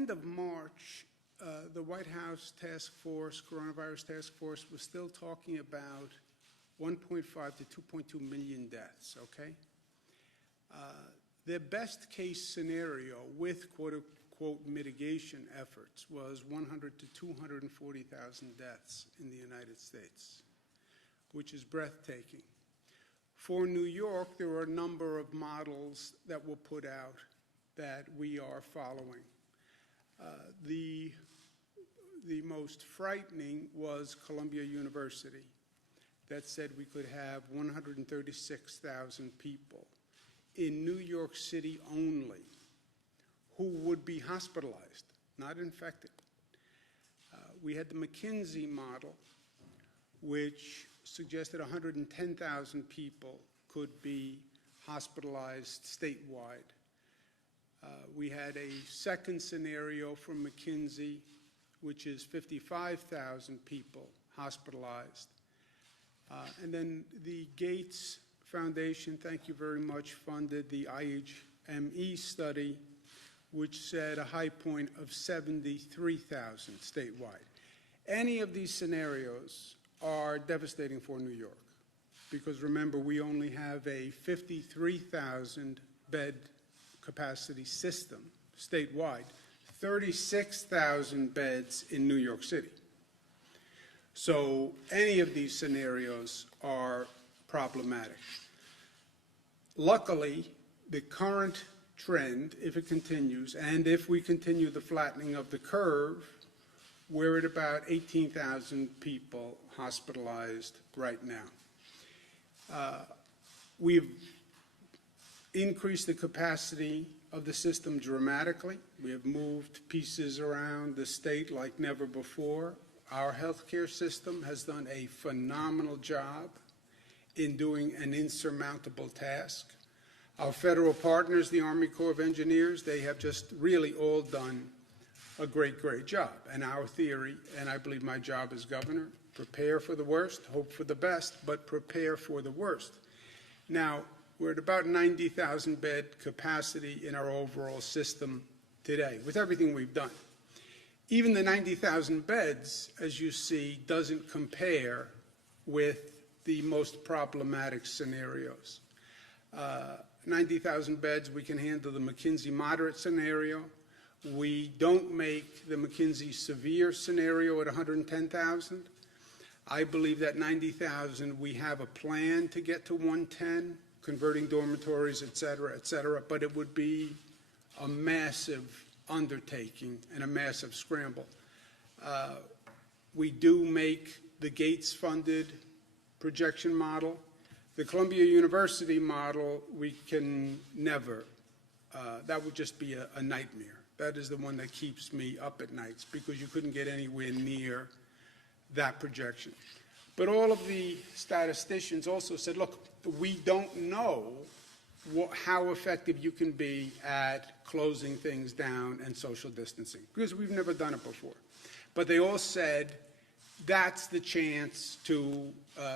end of March, the White House task force, coronavirus task force, was still talking about 1.5 to 2.2 million deaths, okay? Their best case scenario with quote-unquote mitigation efforts was 100 to 240,000 deaths in the United States, which is breathtaking. For New York, there are a number of models that were put out that we are following. The most frightening was Columbia University that said we could have 136,000 people in New York City only who would be hospitalized, not infected. We had the McKinsey model, which suggested 110,000 people could be hospitalized statewide. We had a second scenario from McKinsey, which is 55,000 people hospitalized. And then the Gates Foundation, thank you very much, funded the IHME study, which said a high point of 73,000 statewide. Any of these scenarios are devastating for New York, because remember, we only have a 53,000 bed capacity system statewide, 36,000 beds in New York City. So any of these scenarios are problematic. Luckily, the current trend, if it continues, and if we continue the flattening of the curve, we're at about 18,000 people hospitalized right now. We've increased the capacity of the system dramatically. We have moved pieces around the state like never before. Our healthcare system has done a phenomenal job in doing an insurmountable task. Our federal partners, the Army Corps of Engineers, they have just really all done a great, great job. And our theory, and I believe my job as governor, prepare for the worst, hope for the best, but prepare for the worst. Now, we're at about 90,000 bed capacity in our overall system today, with everything we've done. Even the 90,000 beds, as you see, doesn't compare with the most problematic scenarios. 90,000 beds, we can handle the McKinsey moderate scenario. We don't make the McKinsey severe scenario at 110,000. I believe that 90,000, we have a plan to get to 110, converting dormitories, et cetera, but it would be a massive undertaking and a massive scramble. We do make the Gates-funded projection model. The Columbia University model, we can never, that would just be a nightmare. That is the one that keeps me up at nights, because you couldn't get anywhere near that projection. But all of the statisticians also said, look, we don't know how effective you can be at closing things down and social distancing, because we've never done it before. But they all said that's the chance to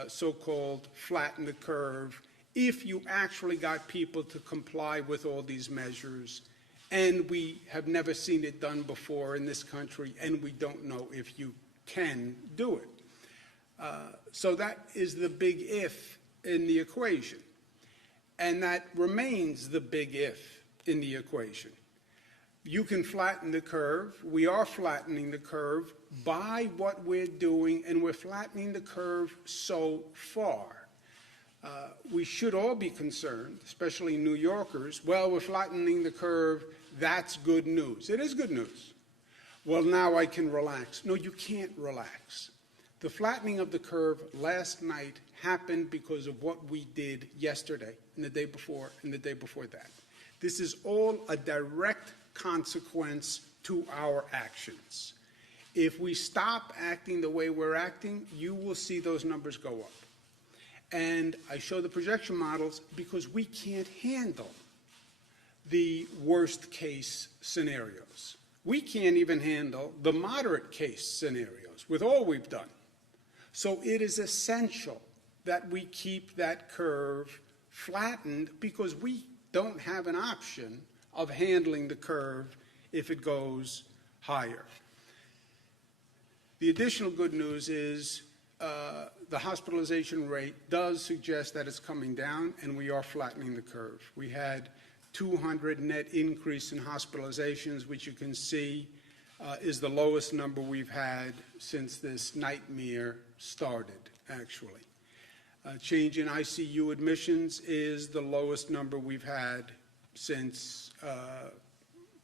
so-called flatten the curve if you actually got people to comply with all these measures. And we have never seen it done before in this country, and we don't know if you can do it. So that is the big if in the equation. And that remains the big if in the equation. You can flatten the curve. We are flattening the curve by what we're doing, and we're flattening the curve so far. We should all be concerned, especially New Yorkers. Well, we're flattening the curve. That's good news. It is good news. Well, now I can relax. No, you can't relax. The flattening of the curve last night happened because of what we did yesterday and the day before and the day before that. This is all a direct consequence to our actions. If we stop acting the way we're acting, you will see those numbers go up. And I show the projection models because we can't handle the worst case scenarios. We can't even handle the moderate case scenarios with all we've done. So it is essential that we keep that curve flattened, because we don't have an option of handling the curve if it goes higher. The additional good news is the hospitalization rate does suggest that it's coming down, and we are flattening the curve. We had 200 net increase in hospitalizations, which you can see is the lowest number we've had since this nightmare started, actually. Change in ICU admissions is the lowest number we've had since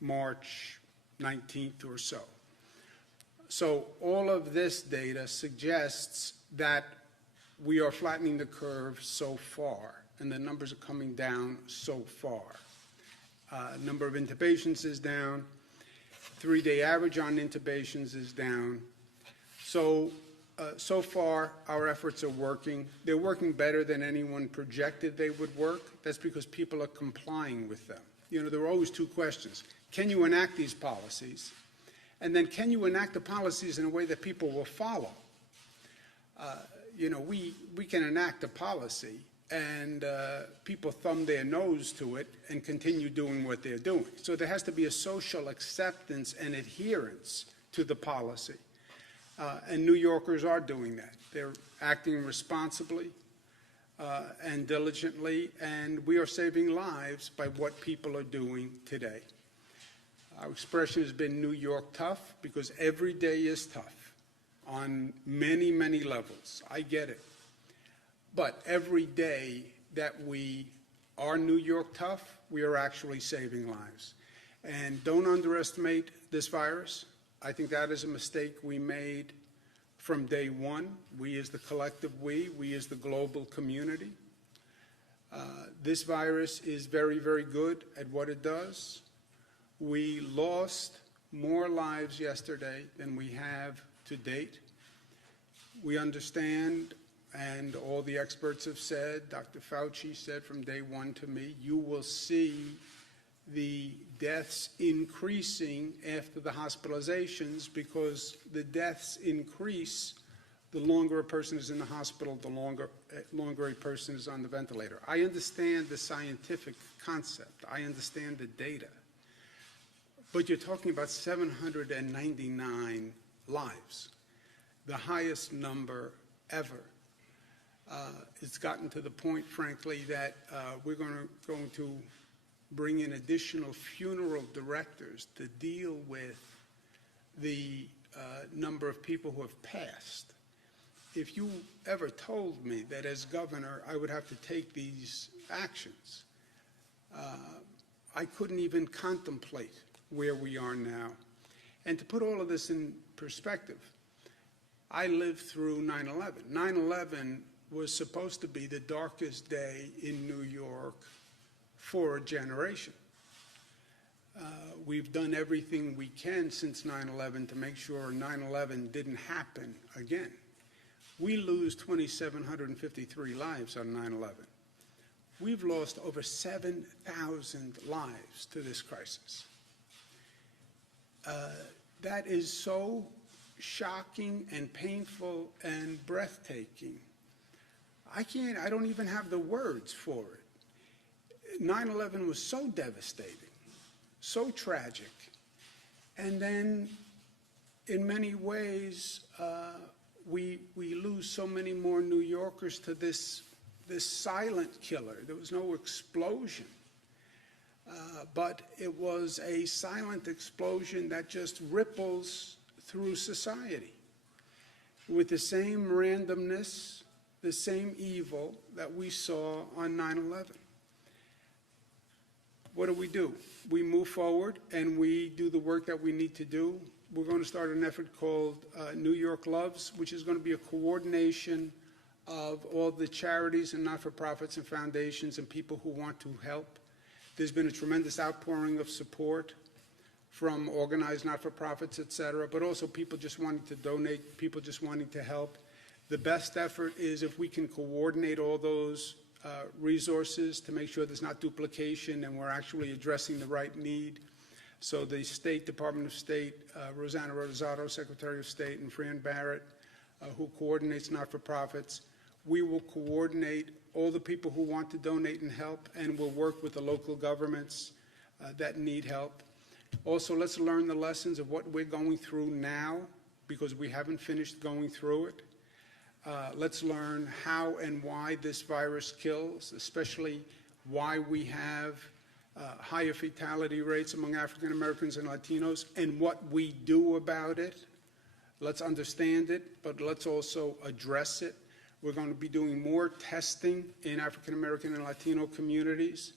March 19th or so. So all of this data suggests that we are flattening the curve so far, and the numbers are coming down so far. Number of intubations is down. 3-day average on intubations is down. So far, our efforts are working. They're working better than anyone projected they would work. That's because people are complying with them. You know, there are always two questions. Can you enact these policies? And then can you enact the policies in a way that people will follow? You know, we can enact a policy and people thumb their nose to it and continue doing what they're doing. So there has to be a social acceptance and adherence to the policy. And New Yorkers are doing that. They're acting responsibly and diligently, and we are saving lives by what people are doing today. Our expression has been New York tough because every day is tough on many, many levels. I get it. But every day that we are New York tough, we are actually saving lives. And don't underestimate this virus. I think that is a mistake we made from day one. We as the collective we as the global community. This virus is very, very good at what it does. We lost more lives yesterday than we have to date. We understand, and all the experts have said, Dr. Fauci said from day one to me, you will see the deaths increasing after the hospitalizations because the deaths increase the longer a person is in the hospital, the longer a person is on the ventilator. I understand the scientific concept. I understand the data. But you're talking about 799 lives, the highest number ever. It's gotten to the point, frankly, that we're going to bring in additional funeral directors to deal with the number of people who have passed. If you ever told me that as governor I would have to take these actions, I couldn't even contemplate where we are now. And to put all of this in perspective, I lived through 9/11. 9/11 was supposed to be the darkest day in New York for a generation. We've done everything we can since 9/11 to make sure 9/11 didn't happen again. We lose 2,753 lives on 9/11. We've lost over 7,000 lives to this crisis. That is so shocking and painful and breathtaking. I don't even have the words for it. 9/11 was so devastating, so tragic, and then in many ways we lose so many more New Yorkers to this silent killer. There was no explosion. But it was a silent explosion that just ripples through society with the same randomness, the same evil that we saw on 9/11. What do? We move forward and we do the work that we need to do. We're going to start an effort called New York Loves, which is going to be a coordination of all the charities and not-for-profits and foundations and people who want to help. There's been a tremendous outpouring of support from organized not-for-profits, et cetera, but also people just wanting to donate, people just wanting to help. The best effort is if we can coordinate all those resources to make sure there's not duplication and we're actually addressing the right need. So the State Department of State, Rosanna Rosato, Secretary of State, and Fran Barrett, who coordinates not-for-profits, we will coordinate all the people who want to donate and help, and we'll work with the local governments that need help. Also, let's learn the lessons of what we're going through now, because we haven't finished going through it. Let's learn how and why this virus kills, especially why we have higher fatality rates among African Americans and Latinos, and what we do about it. Let's understand it, but let's also address it. We're going to be doing more testing in African American and Latino communities.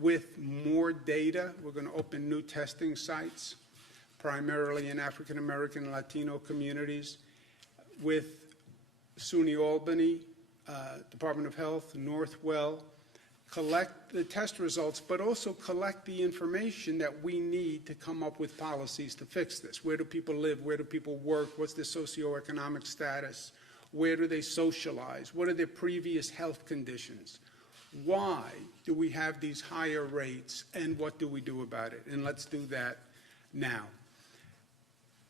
With more data, we're going to open new testing sites, primarily in African American and Latino communities. With SUNY Albany, Department of Health, Northwell, collect the test results, but also collect the information that we need to come up with policies to fix this. Where do people live? Where do people work? What's their socioeconomic status? Where do they socialize? What are their previous health conditions? Why do we have these higher rates, and what do we do about it? And let's do that now.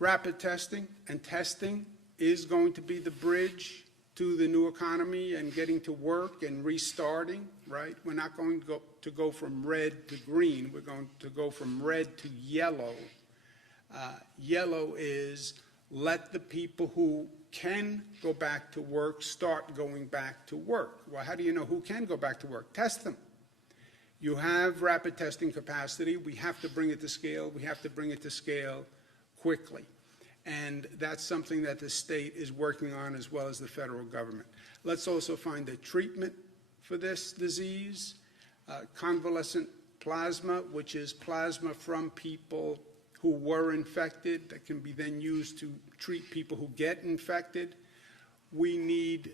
Rapid testing and testing is going to be the bridge to the new economy and getting to work and restarting, right? We're not going to go from red to green. We're going to go from red to yellow. Yellow is let the people who can go back to work start going back to work. Well, how do you know who can go back to work? Test them. You have rapid testing capacity. We have to bring it to scale. We have to bring it to scale quickly. And that's something that the state is working on, as well as the federal government. Let's also find a treatment for this disease. Convalescent plasma, which is plasma from people who were infected, that can be then used to treat people who get infected. We need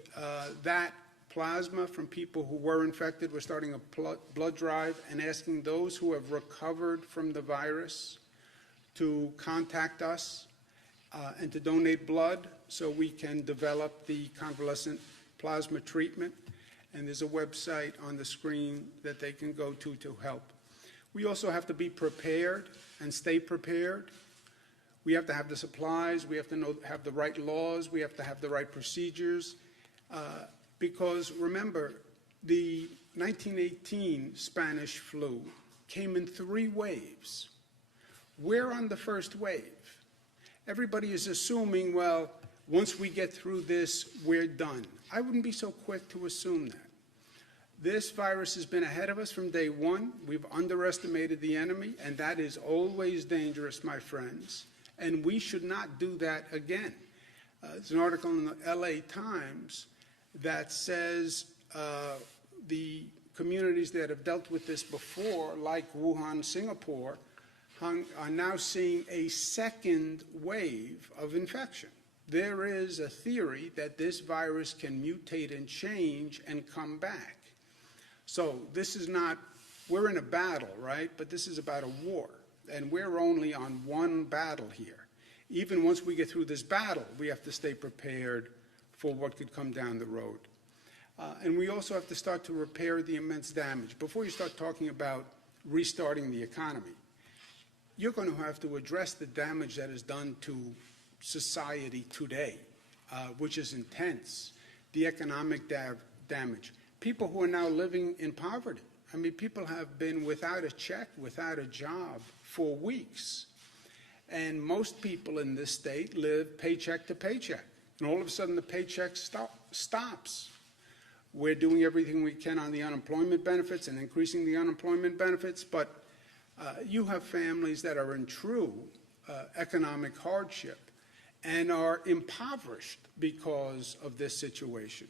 that plasma from people who were infected. We're starting a blood drive and asking those who have recovered from the virus to contact us and to donate blood so we can develop the convalescent plasma treatment. And there's a website on the screen that they can go to help. We also have to be prepared and stay prepared. We have to have the supplies. We have to have the right laws. We have to have the right procedures. Because remember, the 1918 Spanish flu came in 3 waves. We're on the first wave. Everybody is assuming, well, once we get through this, we're done. I wouldn't be so quick to assume that. This virus has been ahead of us from day one. We've underestimated the enemy, and that is always dangerous, my friends. And we should not do that again. There's an article in the LA Times that says the communities that have dealt with this before, like Wuhan, Singapore, are now seeing a second wave of infection. There is a theory that this virus can mutate and change and come back. So this is not, we're in a battle, right? But this is about a war, and we're only on one battle here. Even once we get through this battle, we have to stay prepared for what could come down the road. And we also have to start to repair the immense damage. Before you start talking about restarting the economy, you're going to have to address the damage that is done to society today, which is intense, the economic damage. People who are now living in poverty. I mean, people have been without a check, without a job for weeks. And most people in this state live paycheck to paycheck. And all of a sudden, the paycheck stops. We're doing everything we can on the unemployment benefits and increasing the unemployment benefits, but you have families that are in true economic hardship and are impoverished because of this situation.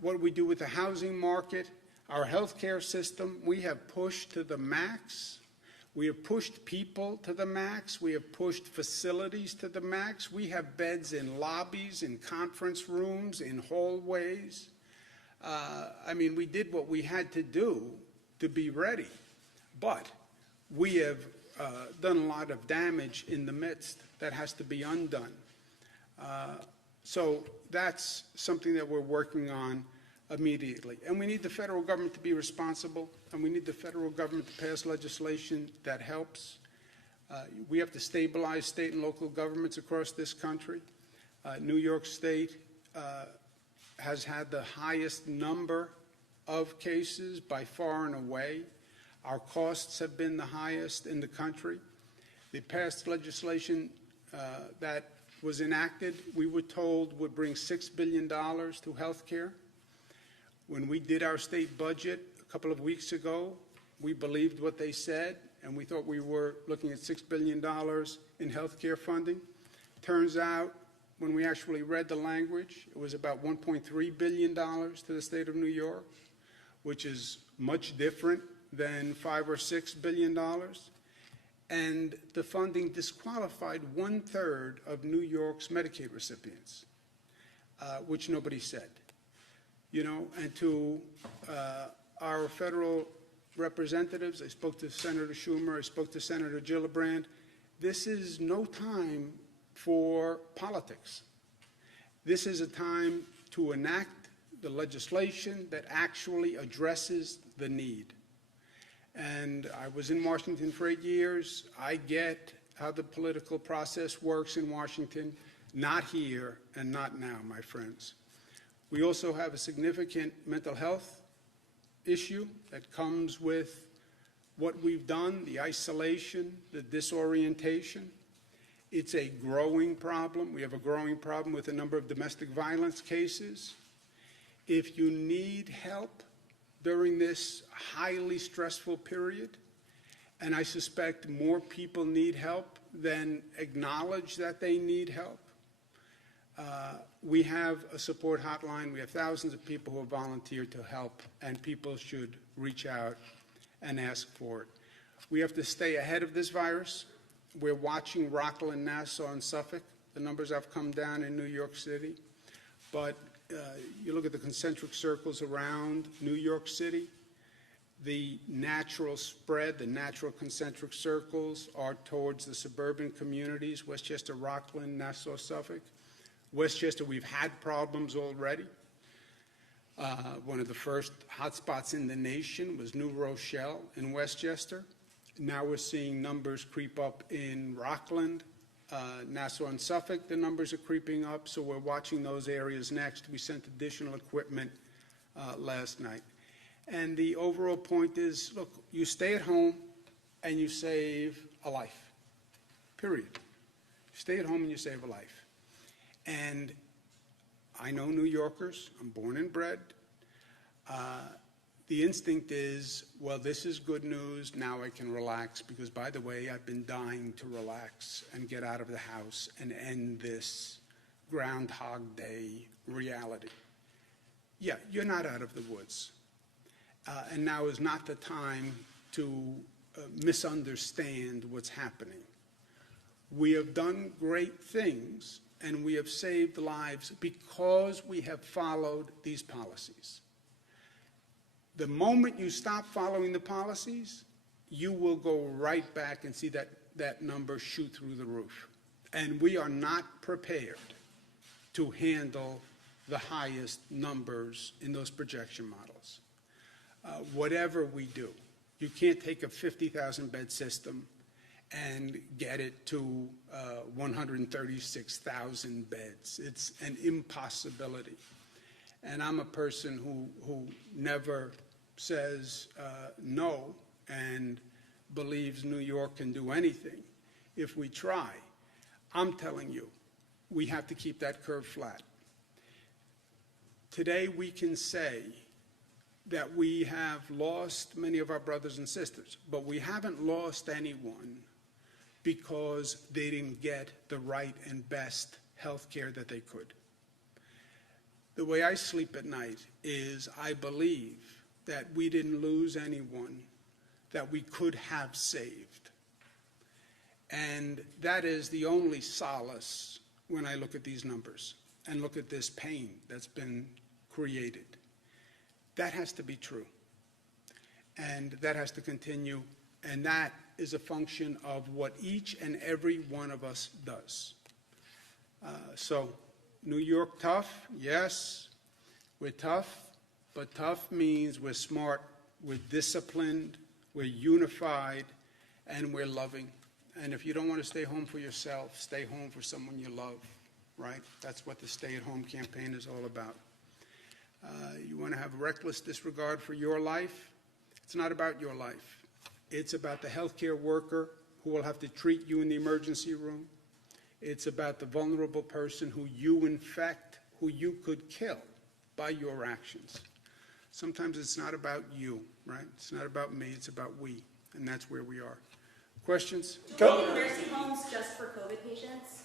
What do we do with the housing market? Our healthcare system, we have pushed to the max. We have pushed people to the max. We have pushed facilities to the max. We have beds in lobbies, in conference rooms, in hallways. I mean, we did what we had to do to be ready, but we have done a lot of damage in the midst that has to be undone. So that's something that we're working on immediately. And we need the federal government to be responsible, and we need the federal government to pass legislation that helps. We have to stabilize state and local governments across this country. New York State has had the highest number of cases by far and away. Our costs have been the highest in the country. The past legislation that was enacted, we were told would bring $6 billion to health care. When we did our state budget a couple of weeks ago, we believed what they said, and we thought we were looking at $6 billion in health care funding. Turns out, when we actually read the language, it was about $1.3 billion to the state of New York, which is much different than $5 or $6 billion. And the funding disqualified 1/3 of New York's Medicaid recipients, which nobody said. You know, and to our federal representatives, I spoke to Senator Schumer, I spoke to Senator Gillibrand, this is no time for politics. This is a time to enact the legislation that actually addresses the need. And I was in Washington for 8 years. I get how the political process works in Washington, not here and not now, my friends. We also have a significant mental health issue that comes with what we've done, the isolation, the disorientation. It's a growing problem. We have a growing problem with the number of domestic violence cases. If you need help during this highly stressful period, and I suspect more people need help than acknowledge that they need help, we have a support hotline. We have thousands of people who have volunteered to help, and people should reach out and ask for it. We have to stay ahead of this virus. We're watching Rockland, Nassau, and Suffolk. The numbers have come down in New York City. But you look at the concentric circles around New York City, the natural spread, the natural concentric circles are towards the suburban communities, Westchester, Rockland, Nassau, Suffolk. Westchester, we've had problems already. One of the first hotspots in the nation was New Rochelle in Westchester. Now we're seeing numbers creep up in Rockland, Nassau and Suffolk. The numbers are creeping up, so we're watching those areas next. We sent additional equipment last night. And the overall point is, look, you stay at home and you save a life, period. Stay at home and you save a life. And I know New Yorkers, I'm born and bred. The instinct is, well, this is good news, now I can relax, because by the way, I've been dying to relax and get out of the house and end this Groundhog Day reality. Yeah, you're not out of the woods. And now is not the time to misunderstand what's happening. We have done great things, and we have saved lives because we have followed these policies. The moment you stop following the policies, you will go right back and see that number shoot through the roof. And we are not prepared to handle the highest numbers in those projection models. Whatever we do, you can't take a 50,000 bed system and get it to 136,000 beds. It's an impossibility. And I'm a person who never says no and believes New York can do anything if we try. I'm telling you, we have to keep that curve flat. Today we can say that we have lost many of our brothers and sisters, but we haven't lost anyone because they didn't get the right and best health care that they could. The way I sleep at night is I believe that we didn't lose anyone that we could have saved. And that is the only solace when I look at these numbers and look at this pain that's been created. That has to be true. And that has to continue. And that is a function of what each and every one of us does. So, New York tough? Yes, we're tough. But tough means we're smart, we're disciplined, we're unified, and we're loving. And if you don't want to stay home for yourself, stay home for someone you love, right? That's what the stay-at-home campaign is all about. You want to have reckless disregard for your life? It's not about your life. It's about the healthcare worker who will have to treat you in the emergency room. It's about the vulnerable person who you infect, who you could kill by your actions. Sometimes it's not about you, right? It's not about me, it's about we, and that's where we are. Questions? Do we need nursing homes just for COVID patients?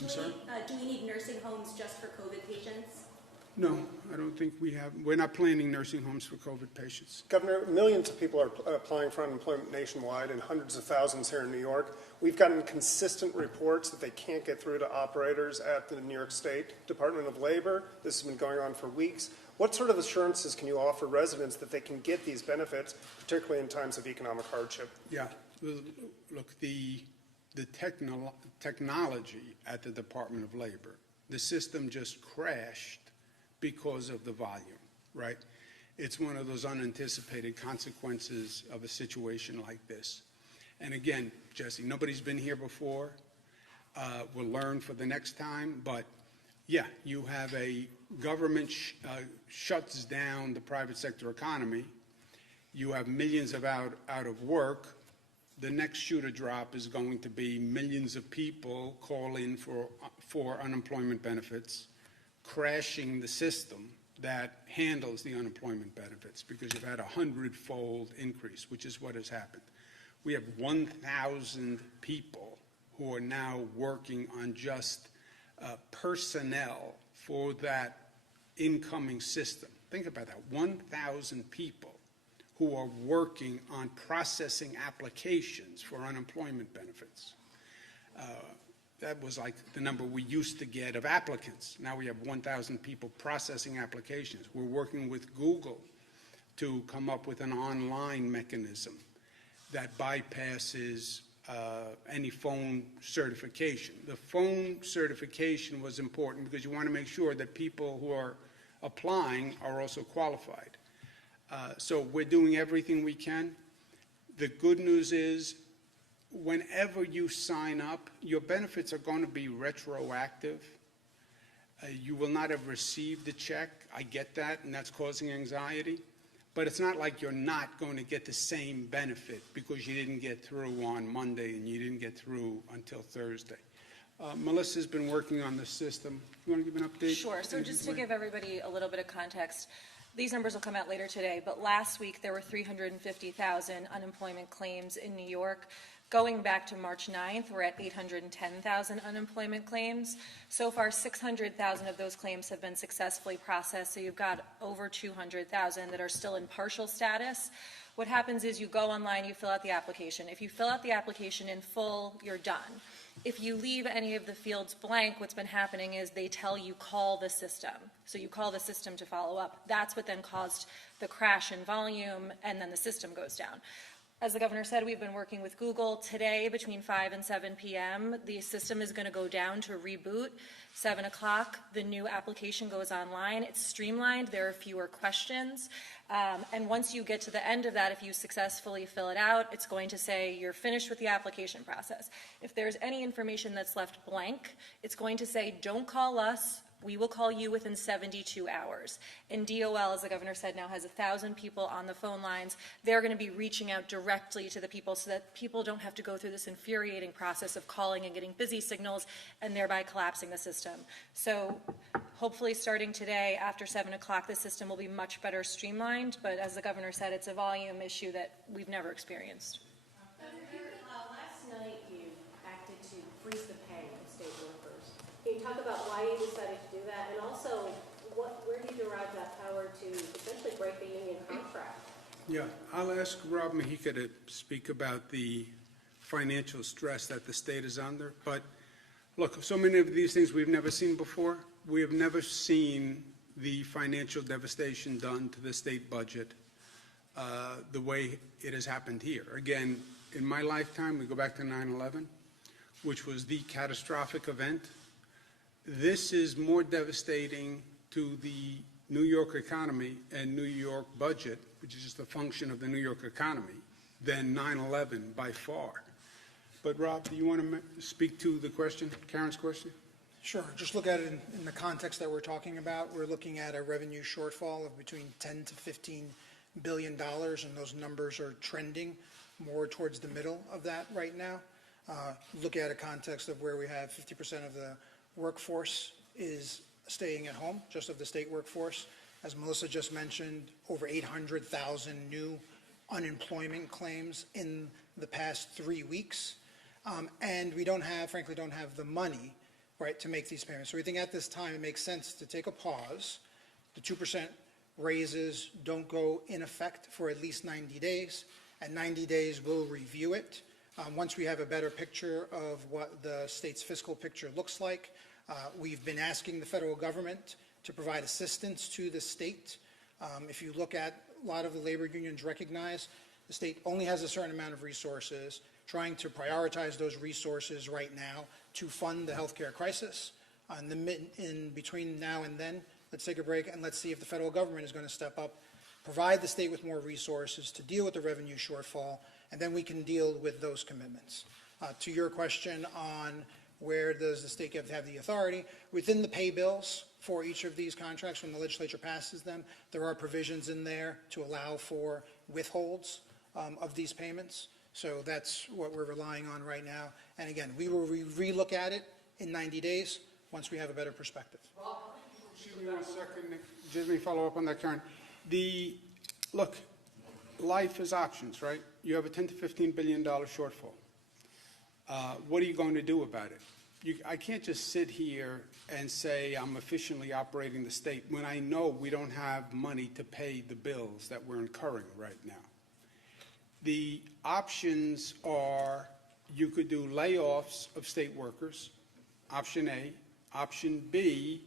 I'm sorry? Do we need nursing homes just for COVID patients? No, I don't think we have. We're not planning nursing homes for COVID patients. Governor, millions of people are applying for unemployment nationwide and hundreds of thousands here in New York. We've gotten consistent reports that they can't get through to operators at the New York State Department of Labor. This has been going on for weeks. What sort of assurances can you offer residents that they can get these benefits, particularly in times of economic hardship? Yeah, look, the technology at the Department of Labor, the system just crashed because of the volume, right? It's one of those unanticipated consequences of a situation like this. And again, Jesse, nobody's been here before. We'll learn for the next time, but yeah, you have a government shuts down the private sector economy. You have millions out of work. The next shoe to drop is going to be millions of people call in for unemployment benefits, crashing the system that handles the unemployment benefits, because you've had a 100-fold increase, which is what has happened. We have 1,000 people who are now working on just personnel for that incoming system. Think about that, 1,000 people who are working on processing applications for unemployment benefits. That was like the number we used to get of applicants. Now we have 1,000 people processing applications. We're working with Google to come up with an online mechanism that bypasses any phone certification. The phone certification was important because you want to make sure that people who are applying are also qualified. So we're doing everything we can. The good news is, whenever you sign up, your benefits are going to be retroactive. You will not have received the check. I get that, and that's causing anxiety. But it's not like you're not going to get the same benefit because you didn't get through on Monday and you didn't get through until Thursday. Melissa's been working on the system. You want to give an update? Sure. So just to give everybody a little bit of context, these numbers will come out later today, but last week there were 350,000 unemployment claims in New York. Going back to March 9th, we're at 810,000 unemployment claims. So far, 600,000 of those claims have been successfully processed, so you've got over 200,000 that are still in partial status. What happens is you go online, you fill out the application. If you fill out the application in full, you're done. If you leave any of the fields blank, what's been happening is they tell you call the system. So you call the system to follow up. That's what then caused the crash in volume, and then the system goes down. As the governor said, we've been working with Google. Today, between 5 and 7 p.m., the system is going to go down to reboot. 7 o'clock, the new application goes online. It's streamlined. There are fewer questions. And once you get to the end of that, if you successfully fill it out, it's going to say you're finished with the application process. If there's any information that's left blank, it's going to say, don't call us. We will call you within 72 hours. And DOL, as the governor said, now has 1,000 people on the phone lines. They're going to be reaching out directly to the people so that people don't have to go through this infuriating process of calling and getting busy signals and thereby collapsing the system. So hopefully starting today after 7 o'clock, the system will be much better streamlined. But as the governor said, it's a volume issue that we've never experienced. Last night you acted to freeze the pay of state workers. Can you talk about why you decided to do that, and also where do you derive that power to essentially break the union contract? Yeah, I'll ask Rob Mahika to speak about the financial stress that the state is under. But look, so many of these things we've never seen before. We have never seen the financial devastation done to the state budget the way it has happened here. Again, in my lifetime, we go back to 9/11, which was the catastrophic event. This is more devastating to the New York economy and New York budget, which is just a function of the New York economy, than 9/11 by far. But Rob, do you want to speak to the question, Karen's question? Sure. Just look at it in the context that we're talking about. We're looking at a revenue shortfall of between 10 to 15 billion, and those numbers are trending more towards the middle of that right now. Look at a context of where we have 50% of the workforce is staying at home, just of the state workforce. As Melissa just mentioned, over 800,000 new unemployment claims in the past 3 weeks. And we frankly don't have the money, right, to make these payments. So we think at this time it makes sense to take a pause. The 2% raises don't go in effect for at least 90 days. At 90 days, we'll review it. Once we have a better picture of what the state's fiscal picture looks like, we've been asking the federal government to provide assistance to the state. If you look at a lot of the labor unions recognize the state only has a certain amount of resources, trying to prioritize those resources right now to fund the healthcare crisis. In between now and then, let's take a break and let's see if the federal government is going to step up, provide the state with more resources to deal with the revenue shortfall, and then we can deal with those commitments. To your question on where does the state have the authority, within the pay bills for each of these contracts, when the legislature passes them, there are provisions in there to allow for withholds of these payments. So that's what we're relying on right now. And again, we will relook at it in 90 days once we have a better perspective. Excuse me 1 second, Nick. Just let me follow up on that, Karen. Look, life is options, right? You have a $10 to $15 billion shortfall. What are you going to do about it? I can't just sit here and say I'm efficiently operating the state when I know we don't have money to pay the bills that we're incurring right now. The options are you could do layoffs of state workers, option A. Option B,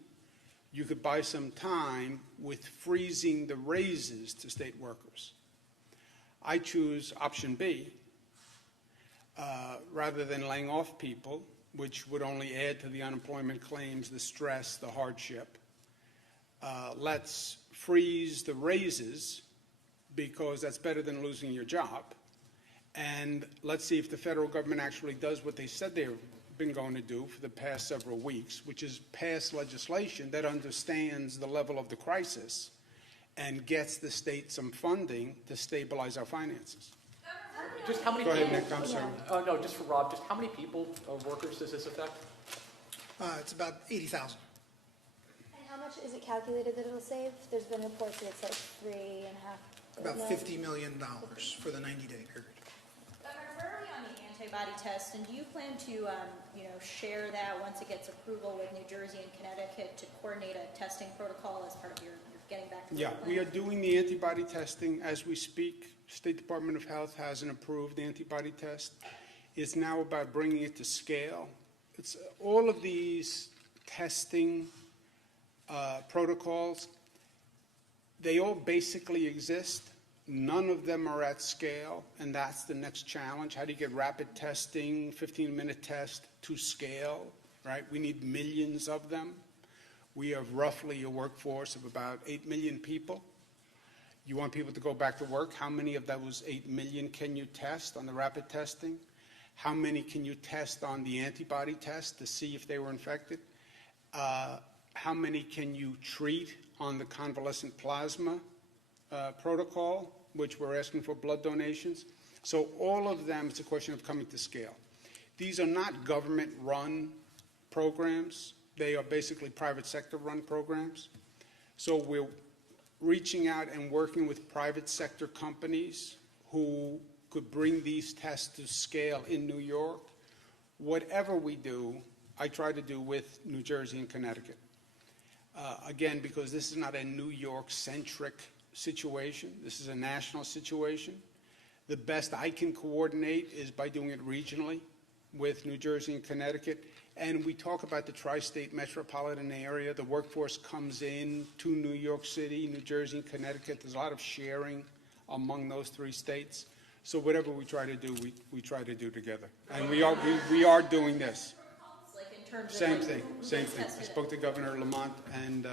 you could buy some time with freezing the raises to state workers. I choose option B rather than laying off people, which would only add to the unemployment claims, the stress, the hardship. Let's freeze the raises because that's better than losing your job. And let's see if the federal government actually does what they said they've been going to do for the past several weeks, which is pass legislation that understands the level of the crisis and gets the state some funding to stabilize our finances. Just how many Go ahead, people? Nick, I'm sorry. Oh, no, just for Rob, just how many people or workers does this affect? It's about 80,000. And how much is it calculated that it'll save? There's been reports that it's like 3.5. About $50 million for the 90-day period. Governor, where are we on the antibody test, and do you plan to, share that once it gets approval with New Jersey and Connecticut to coordinate a testing protocol as part of your getting back to Yeah, work we plan? are doing the antibody testing as we speak. State Department of Health has an approved antibody test. It's now about bringing it to scale. It's all of these testing protocols, they all basically exist. None of them are at scale, and that's the next challenge. How do you get rapid testing, 15-minute test to scale, right? We need millions of them. We have roughly a workforce of about 8 million people. You want people to go back to work. How many of those 8 million can you test on the rapid testing? How many can you test on the antibody test to see if they were infected? How many can you treat on the convalescent plasma protocol, which we're asking for blood donations? So all of them, it's a question of coming to scale. These are not government-run programs. They are basically private sector-run programs. So we're reaching out and working with private sector companies who could bring these tests to scale in New York. Whatever we do, I try to do with New Jersey and Connecticut. Again, because this is not a New York-centric situation. This is a national situation. The best I can coordinate is by doing it regionally with New Jersey and Connecticut. And we talk about the tri-state metropolitan area. The workforce comes in to New York City, New Jersey, and Connecticut. There's a lot of sharing among those 3 states. So whatever we try to do, we try to do together. And we are doing this. Like in terms of Same like, thing, who same gets thing. I tested? spoke to Governor Lamont and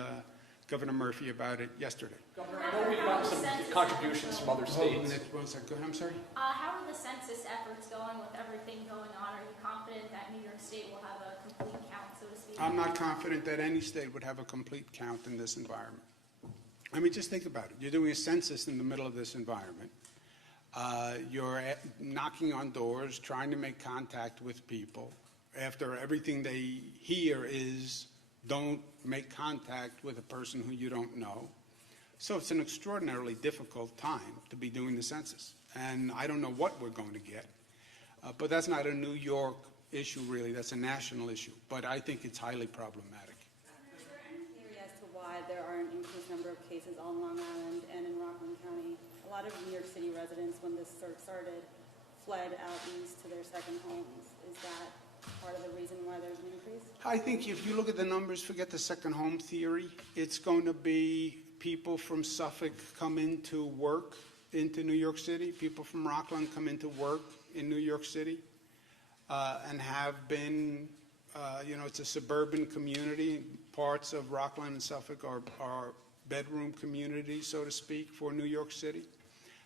Governor Murphy about it yesterday. Governor, I know we've got some contributions from other Hold on, states. Nick, 1 second. Go ahead, I'm sorry? How are the census efforts going with everything going on? Are you confident that New York State will have a complete count, so to speak? I'm not confident that any state would have a complete count in this environment. I mean, just think about it. You're doing a census in the middle of this environment. You're knocking on doors, trying to make contact with people. After everything they hear is, don't make contact with a person who you don't know. So it's an extraordinarily difficult time to be doing the census. And I don't know what we're going to get. But that's not a New York issue, really. That's a national issue. But I think it's highly problematic. Is there any theory as to why there are an increased number of cases on Long Island and in Rockland County? A lot of New York City residents, when this started, fled out east to their second homes. Is that part of the reason why there's an increase? I think if you look at the numbers, forget the second home theory. It's going to be people from Suffolk come into work into New York City. People from Rockland come into work in New York City and have been, it's a suburban community. Parts of Rockland and Suffolk are bedroom communities, so to speak, for New York City.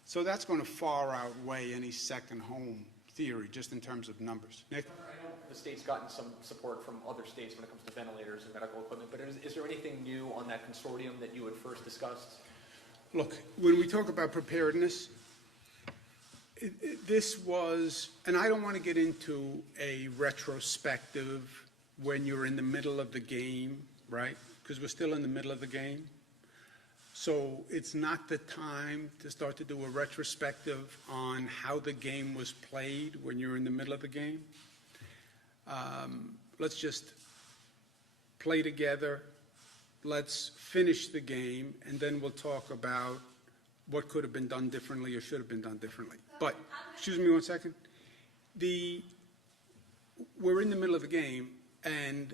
So that's going to far outweigh any second home theory, just in terms of numbers. Nick? I know the state's gotten some support from other states when it comes to ventilators and medical equipment, but is there anything new on that consortium that you had first discussed? Look, when we talk about preparedness, this was, and I don't want to get into a retrospective when you're in the middle of the game, right? Because we're still in the middle of the game. So it's not the time to start to do a retrospective on how the game was played when you're in the middle of the game. Let's just play together. Let's finish the game, and then we'll talk about what could have been done differently or should have been done differently. But, excuse me one second. We're in the middle of the game, and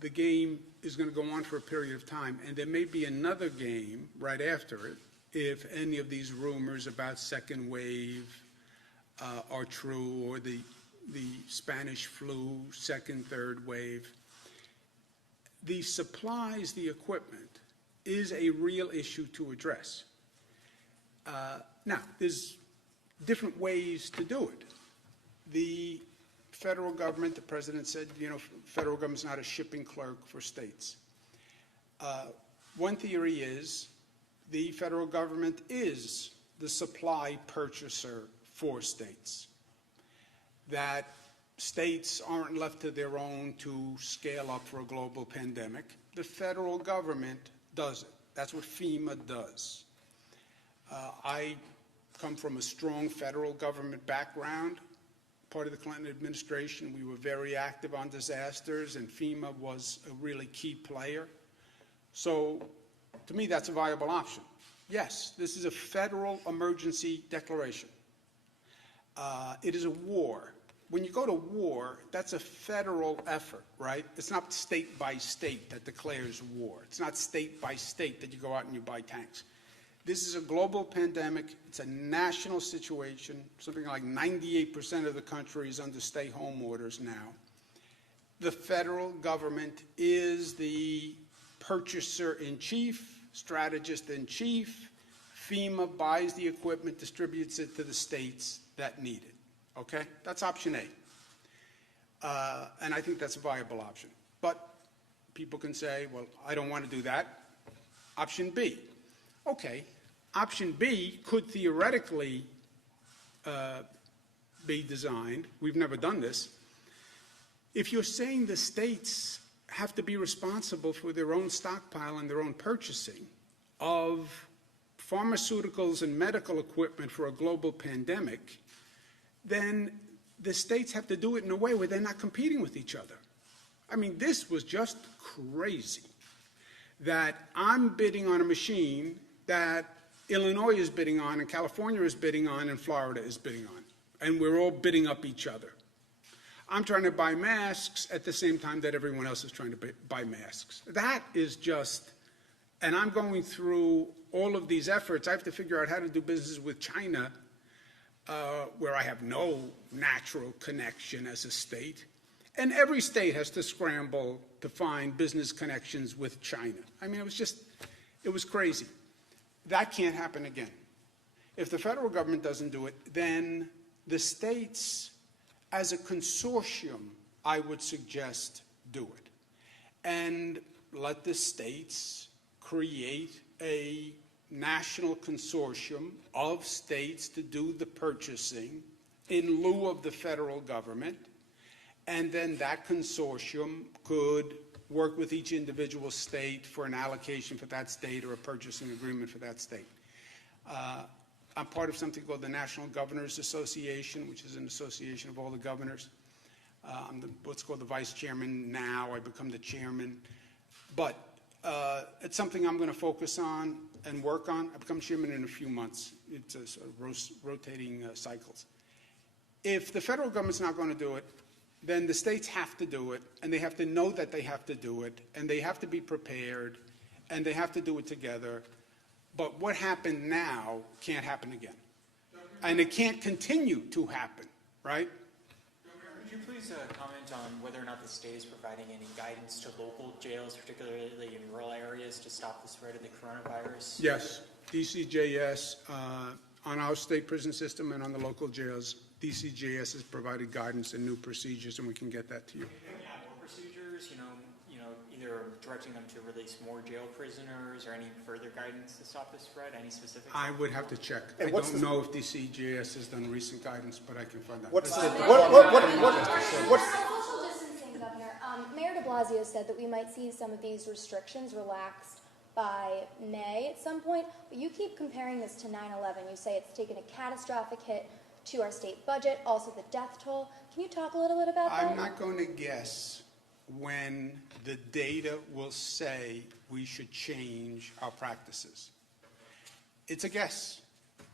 the game is going to go on for a period of time, and there may be another game right after it if any of these rumors about second wave are true, or the Spanish flu, second, third wave. The supplies, the equipment, is a real issue to address. Now, there's different ways to do it. The federal government, the president said, federal government's not a shipping clerk for states. One theory is the federal government is the supply purchaser for states. That states aren't left to their own to scale up for a global pandemic. The federal government does it. That's what FEMA does. I come from a strong federal government background. Part of the Clinton administration, we were very active on disasters, and FEMA was a really key player. So, to me, that's a viable option. Yes, this is a federal emergency declaration. It is a war. When you go to war, that's a federal effort, right? It's not state by state that declares war. It's not state by state that you go out and you buy tanks. This is a global pandemic. It's a national situation. Something like 98% of the country is under stay-home orders now. The federal government is the purchaser-in-chief, strategist-in-chief. FEMA buys the equipment, distributes it to the states that need it. Okay? That's option A. And I think that's a viable option. But people can say, well, I don't want to do that. Option B. Okay, option B could theoretically be designed. We've never done this. If you're saying the states have to be responsible for their own stockpile and their own purchasing of pharmaceuticals and medical equipment for a global pandemic, then the states have to do it in a way where they're not competing with each other. I mean, this was just crazy that I'm bidding on a machine that Illinois is bidding on, and California is bidding on, and Florida is bidding on. And we're all bidding up each other. I'm trying to buy masks at the same time that everyone else is trying to buy masks. That is just, and I'm going through all of these efforts. I have to figure out how to do business with China, where I have no natural connection as a state. And every state has to scramble to find business connections with China. I mean, it was crazy. That can't happen again. If the federal government doesn't do it, then the states, as a consortium, I would suggest do it. And let the states create a national consortium of states to do the purchasing in lieu of the federal government, and then that consortium could work with each individual state for an allocation for that state or a purchasing agreement for that state. I'm part of something called the National Governors Association, which is an association of all the governors. I'm what's called the vice chairman now. I become the chairman. But it's something I'm going to focus on and work on. I become chairman in a few months. It's a sort of rotating cycles. If the federal government's not going to do it, then the states have to do it, and they have to know that they have to do it, and they have to be prepared, and they have to do it together. But what happened now can't happen again. And it can't continue to happen, right? Could you please comment on whether or not the state is providing any guidance to local jails, particularly in rural areas, to stop the spread of the coronavirus? Yes. DCJS, on our state prison system and on the local jails, DCJS has provided guidance and new procedures, and we can get that to you. More procedures, either directing them to release more jail prisoners or any further guidance to stop the spread? Any specific? I would have to check. And I don't know if DCJS has done recent guidance, but I can find out. What's Social distancing, Governor. Mayor de Blasio said that we might see some of these restrictions relaxed by May at some point, but you keep comparing this to 9/11. You say it's taken a catastrophic hit to our state budget, also the death toll. Can you talk a little bit about that? I'm not going to guess when the data will say we should change our practices. It's a guess.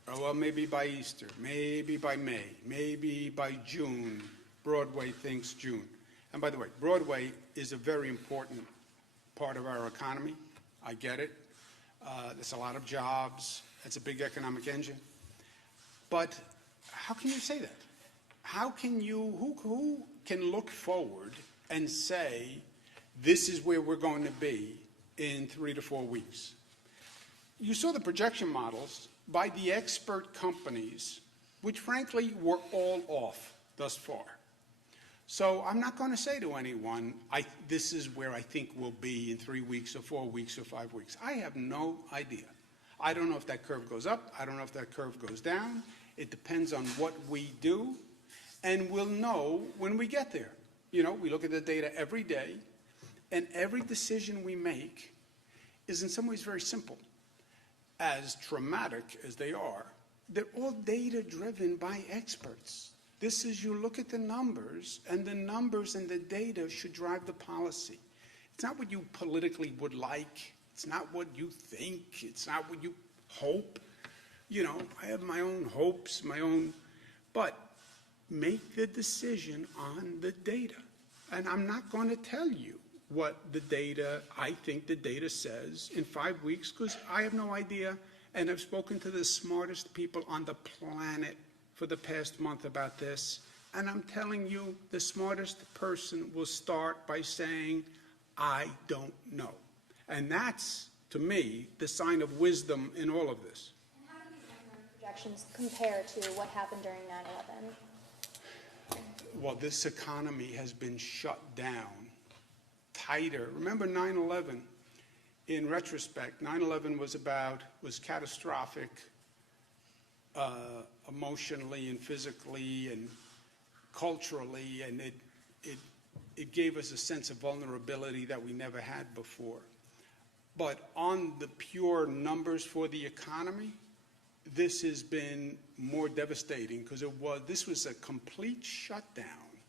Oh, well, maybe by Easter, maybe by May, maybe by June. Broadway thinks June. And by the way, Broadway is a very important part of our economy. I get it. There's a lot of jobs. It's a big economic engine. But how can you say that? How can you, who can look forward and say, this is where we're going to be in 3 to 4 weeks? You saw the projection models by the expert companies, which frankly were all off thus far. So I'm not going to say to anyone, this is where I think we'll be in 3 weeks or 4 weeks or 5 weeks. I have no idea. I don't know if that curve goes up. I don't know if that curve goes down. It depends on what we do, and we'll know when we get there. We look at the data every day, and every decision we make is in some ways very simple. As traumatic as they are, they're all data-driven by experts. This is, you look at the numbers, and the numbers and the data should drive the policy. It's not what you politically would like. It's not what you think. It's not what you hope. I have my own hopes, but make the decision on the data. And I'm not going to tell you what I think the data says in 5 weeks, because I have no idea, and I've spoken to the smartest people on the planet for the past month about this, and I'm telling you, the smartest person will start by saying, I don't know. And that's, to me, the sign of wisdom in all of this. Projections compare to what happened during 9/11? Well, this economy has been shut down tighter. Remember 9/11, in retrospect, 9/11 was catastrophic emotionally and physically and culturally, and it gave us a sense of vulnerability that we never had before. But on the pure numbers for the economy, this has been more devastating because this was a complete shutdown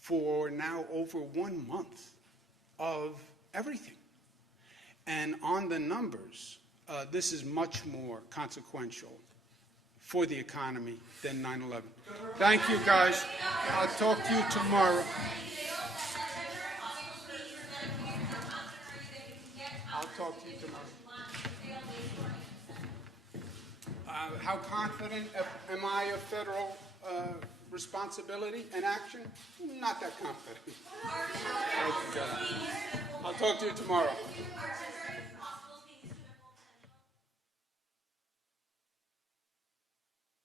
for now over 1 month of everything. And on the numbers, this is much more consequential for the economy than 9/11. Thank you, guys. I'll talk to you tomorrow. I'll talk to you tomorrow. How confident am I of federal responsibility and action? Not that confident. I'll talk to you tomorrow.